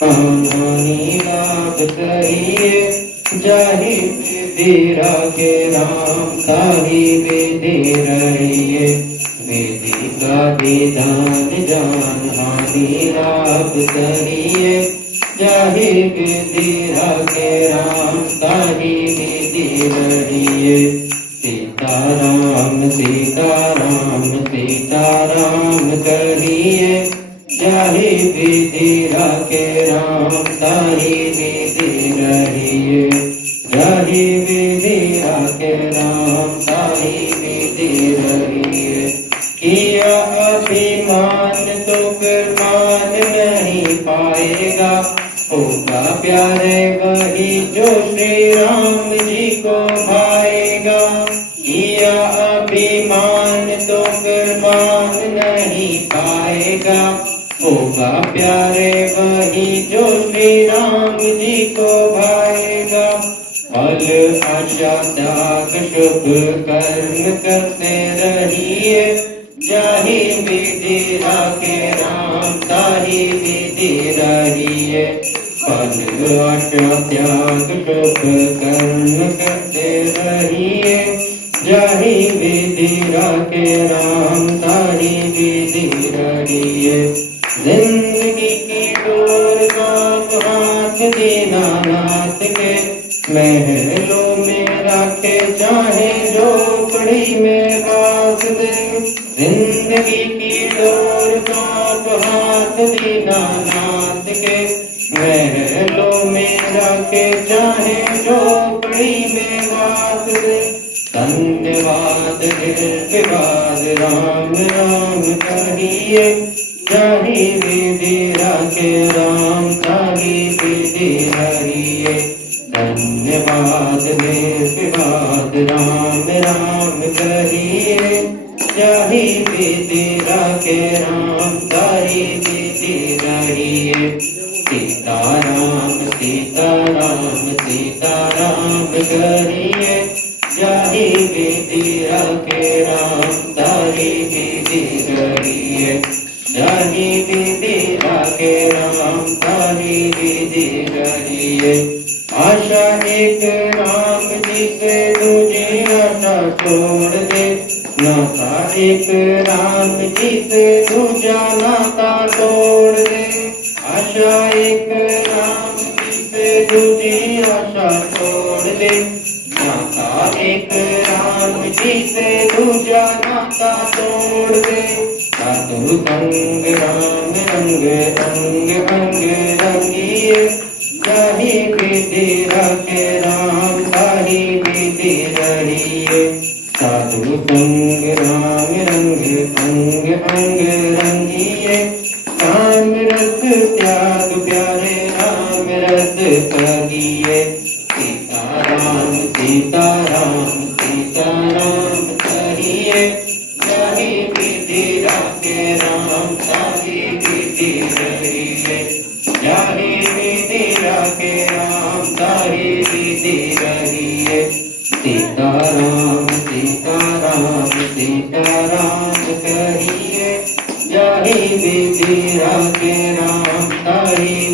हानि लाभ करिए, जाहि विधि राखे राम ताहि विधि रहिए। विधि का विधान जान हानि लाभ करिए, जाहि विधि राखे राम ताहि विधि रहिए। सीताराम सीताराम सीताराम कहिए, जाहि विधि राखे राम ताहि विधि रहिए। जाहि विधि राखे राम ताहि विधि रहिए। किया अभिमान तो मान नहीं पाएगा, होगा प्यारे वही जो श्री राम जी को भाएगा। किया अभिमान तो मान नहीं पाएगा, होगा प्यारे वही जो श्री राम जी को भाएगा। फल आशा त्याग शुभ कर्म करते रहिए, जाहि विधि राखे राम ताहि विधि रहिए। फल आशा त्याग शुभ कर्म करते रहिए, जाहि विधि राखे राम ताहि विधि रहिए। जिंदगी की डोर बाप हाथ दीनानाथ के, महलों में रखे चाहे झोपड़ी में बास दे। जिंदगी की डोर बाप हाथ दीनानाथ के, महलों में रखे चाहे झोपड़ी में बास दे। धन्यवाद निर्विवाद राम राम कहिए, जाहि विधि राखे राम ताहि विधि रहिए। धन्यवाद निर्विवाद राम राम कहिए, जाहि विधि राखे राम ताहि विधि रहिए। सीताराम सीताराम सीताराम कहिए, जाहि विधि राखे राम ताहि विधि रहिए। जाहि विधि राखे राम ताहि विधि रहिए। आशा एक राम जी से दूजी आशा छोड़ दे, नाता एक राम जी से दूजा नाता तोड़ दे। आशा एक राम जी से दूजी आशा छोड़ दे, नाता एक राम जी से दूजा नाता तोड़ दे। साधु संग राम रंग अंग अंग रंगिए, जाहि विधि राखे राम ताहि विधि रहिए। साधु संग राम रंग अंग अंग रंगिए, राम रस त्याग प्यारे राम रस कहिए। सीताराम सीताराम सीताराम कहिए, जाहि विधि राखे राम ताहि विधि रहिए। जाहि विधि राखे राम ताहि विधि रहिए। सीताराम सीताराम सीताराम कहिए, जाहि विधि राखे राम ताहि